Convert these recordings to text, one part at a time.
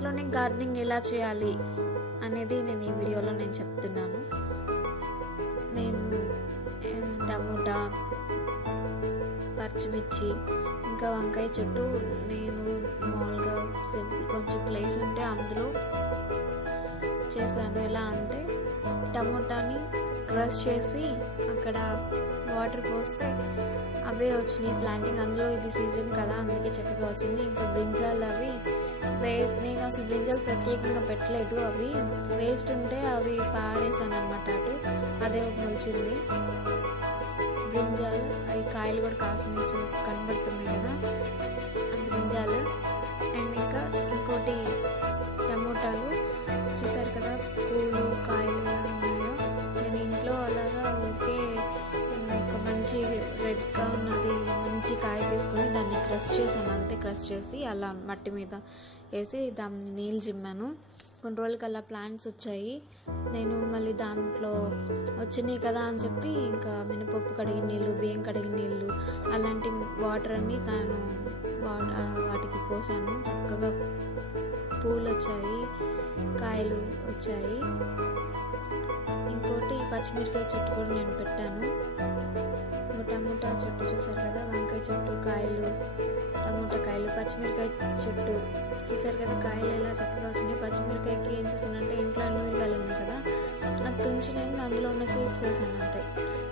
ఇంట్లోనే గార్డెనింగ్ ఎలా చేయాలి అనేది నేను ఈ వీడియోలో చెప్తున్నాను. నేను టమోటా, పచ్చిమిర్చి, ఇంకా వంకాయ చెట్టు నేను మామూలుగా కొంచెం ప్లేస్ ఉంటే అందులో చేశాను. ఎలా అంటే టమోటాని క్రష్ చేసి అక్కడ వాటర్ పోస్తే అవే వచ్చినాయి ప్లాంటింగ్. అందులో ఇది సీజన్ కదా, అందుకే చక్కగా వచ్చింది. ఇంకా బ్రింజాల్ అవి నేను అసలు బ్రింజాల్ ప్రత్యేకంగా పెట్టలేదు, అవి వేస్ట్ ఉంటే అవి పారేసాను అనమాట. అటు అదే మొలిచింది బ్రింజాల్. అవి కాయలు కూడా కాసినవి కనబడుతున్నాయి కదా, బ్రింజాల్. అండ్ ఇంకా ఇంకోటి టమోటాలు చూసారు కదా, పూలు కాయలు ఎలా ఉన్నాయో. నేను ఇంట్లో అలాగా ఓకే ఒక మంచి రెడ్గా ఉన్నది మంచి కాయ తీసుకుని దాన్ని క్రష్ చేశాను, అంతే. క్రష్ చేసి అలా మట్టి మీద వేసి దాన్ని నీళ్ళు జిమ్మాను. కొన్ని రోజులకి అలా ప్లాంట్స్ వచ్చాయి. నేను మళ్ళీ దాంట్లో వచ్చినాయి కదా అని చెప్పి ఇంకా మినపప్పు కడిగిన నీళ్ళు, బియ్యం కడిగిన నీళ్ళు, అలాంటి వాటర్ అన్నీ వాటికి పోసాను. చక్కగా పూలు వచ్చాయి, కాయలు వచ్చాయి. ఇంకోటి పచ్చిమిరకాయ చెట్టు కూడా నేను పెట్టాను. టమోటా చెట్టు చూసారు కదా, వంకాయ చెట్టు కాయలు, టమోటా కాయలు, పచ్చిమిరకాయ చెట్టు చూసారు కదా, కాయలు ఎలా చక్కగా వచ్చినాయి. పచ్చిమిరకాయకి ఏం చేశానంటే ఇంట్లో అన్ని మిరకాయలు ఉన్నాయి కదా, అది తుంచి నేను అందులో ఉన్న సీడ్స్ వేసాను అంతే.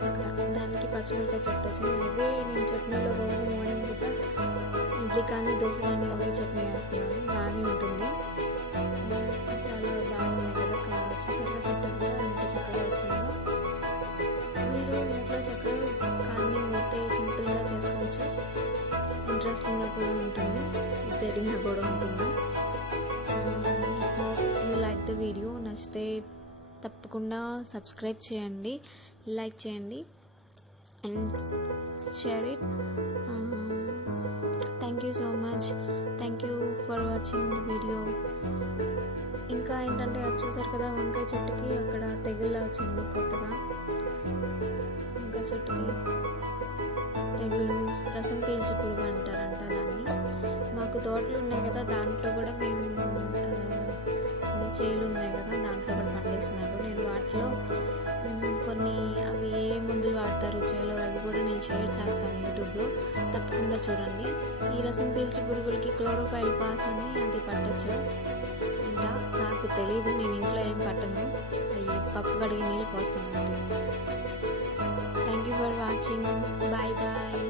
అక్కడ దానికి పచ్చిమిరకాయ చెట్టు వచ్చింది. ఇవే నేను చట్నీలో రోజు మార్నింగ్ పూట ఇడ్లీ కానీ దోశ కానీ అవే చట్నీ వేస్తున్నాను, బాగానే ఉంటుంది. చాలా బాగున్నాయి కదా, చూసారు కదా చెట్టు అంతా ఎంత చక్కగా వచ్చినాయో. మీరు ఇంట్లో చక్కగా గార్డెనింగ్ ఉంటే సింపుల్గా చేసుకోవచ్చు, ఇంట్రెస్టింగ్గా కూడా ఉంటుంది, ఎక్సైటింగ్గా కూడా ఉంటుంది. Hope you like the video. నచ్చితే తప్పకుండా సబ్స్క్రైబ్ చేయండి, లైక్ చేయండి and share it. Thank you so much. Thank you for watching the video. ఇంకా ఏంటంటే అది చూసారు కదా, వంకాయ చెట్టుకి అక్కడ తెగుళ్ళ వచ్చింది కొత్తగా. వంకాయ చెట్టుకి తెగులు, రసం పీల్చు పురుగు అంటారంట దాన్ని. మాకు తోటలు ఉన్నాయి కదా, దాంట్లో కూడా మేము చేలు ఉన్నాయి కదా, దాంట్లో కూడా పండిస్తున్నారు. నేను వాటిలో కొన్ని అవి ఏ మందులు వాడతారు చేలో అవి కూడా నేను షేర్ చేస్తాను యూట్యూబ్లో, తప్పకుండా చూడండి. ఈ రసం పీల్చు పురుగులకి క్లోరోఫైల్ పాస్ అని అది పట్టచ్చు అంట, నాకు తెలీదు, నేను ఇంట్లో ఏం పట్టను, అవి పప్పు కడిగి నీళ్ళు పోస్తాను అంతే. Thank you for watching. Bye bye.